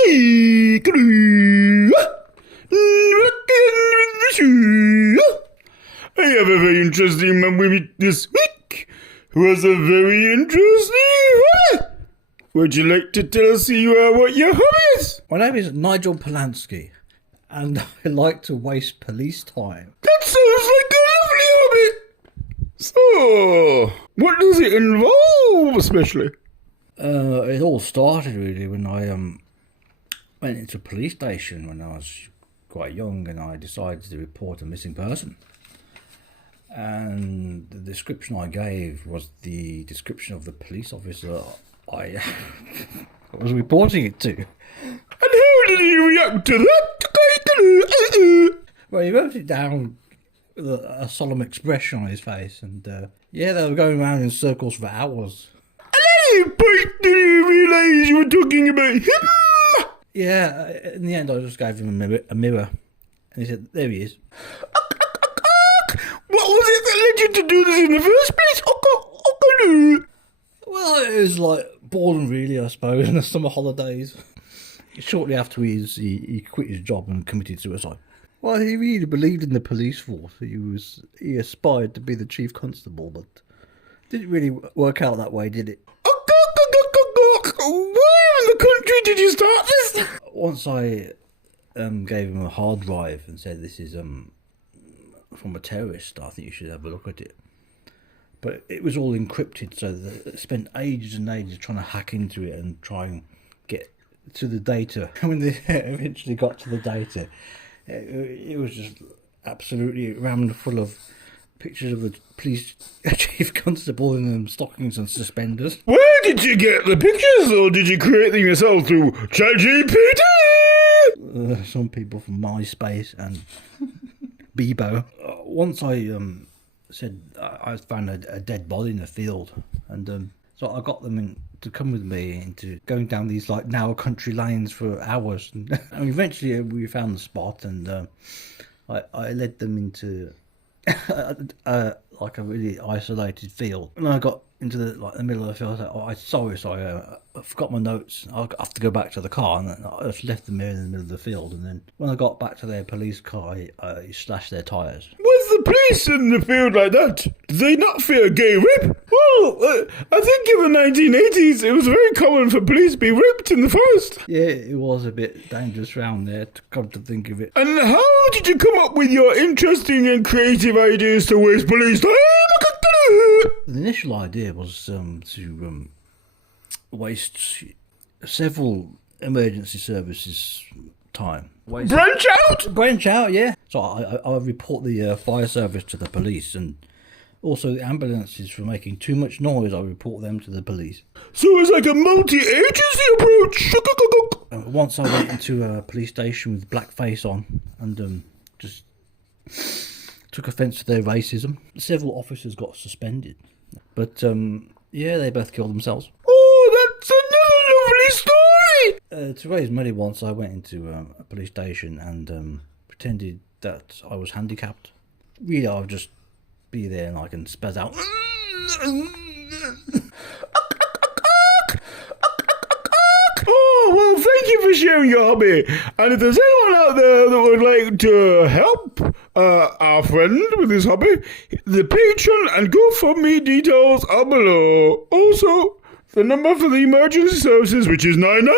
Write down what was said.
I have a very interesting man with me this week, who has a very interesting hobby. Would you like to tell us what your hobby is? My name is Nigel Polanski, and I like to waste police time. That sounds like a lovely hobby. So, what does it involve especially? It all started really when I went into a police station when I was quite young, and I decided to report a missing person. And the description I gave was the description of the police officer I was reporting it to. And how did he react to that? Well, he wrote it down with a solemn expression on his face, and they were going around in circles for hours. At any point did you realise you were talking about him? Yeah, in the end I just gave him a mirror, and he said, "There he is." What was it that led you to do this in the first place? Well, it was like boredom really, I suppose, in the summer holidays. Shortly after he quit his job and committed suicide. Well, he really believed in the police force. He aspired to be the chief constable, but didn't really work out that way, did it? Where in the country did you start this? Once I gave him a hard drive and said, "This is from a terrorist, I think you should have a look at it." But it was all encrypted, so they spent ages and ages trying to hack into it and try and get to the data. When they eventually got to the data, it was just absolutely rammed full of pictures of the police chief constable in stockings and suspenders. Where did you get the pictures, or did you create them yourself through ChatGPT? Some people from MySpace and Bebo. Once I said I found a dead body in the field, and so I got them to come with me into going down these like narrow country lanes for hours, and eventually we found the spot, and I led them into like a really isolated field. When I got into the middle of the field, I was like, sorry, I forgot my notes. I'll have to go back to the car, and I just left them there in the middle of the field. And then when I got back to their police car, I slashed their tyres. Was the police in the field like that? Did they not fear gay rape? Well, I think in the 1980s it was very common for police to be raped in the forest. Yeah, it was a bit dangerous round there, to come to think of it. And how did you come up with your interesting and creative ideas to waste police time? The initial idea was to waste several emergency services time. Branch out, yeah. So I report the fire service to the police, and also the ambulances for making too much noise. I report them to the police. So it's like a multi-agency approach. Once I went into a police station with blackface on and just took offence to their racism. Several officers got suspended, but they both killed themselves. Oh, that's another lovely story. To raise money, once I went into a police station and pretended that I was handicapped. Really, I would just be there and I can spaz out. Oh, well, thank you for sharing your hobby. And if there's anyone out there that would like to help our friend with his hobby, the Patreon and GoFundMe details are below. Also, the number for the emergency services, which is 999.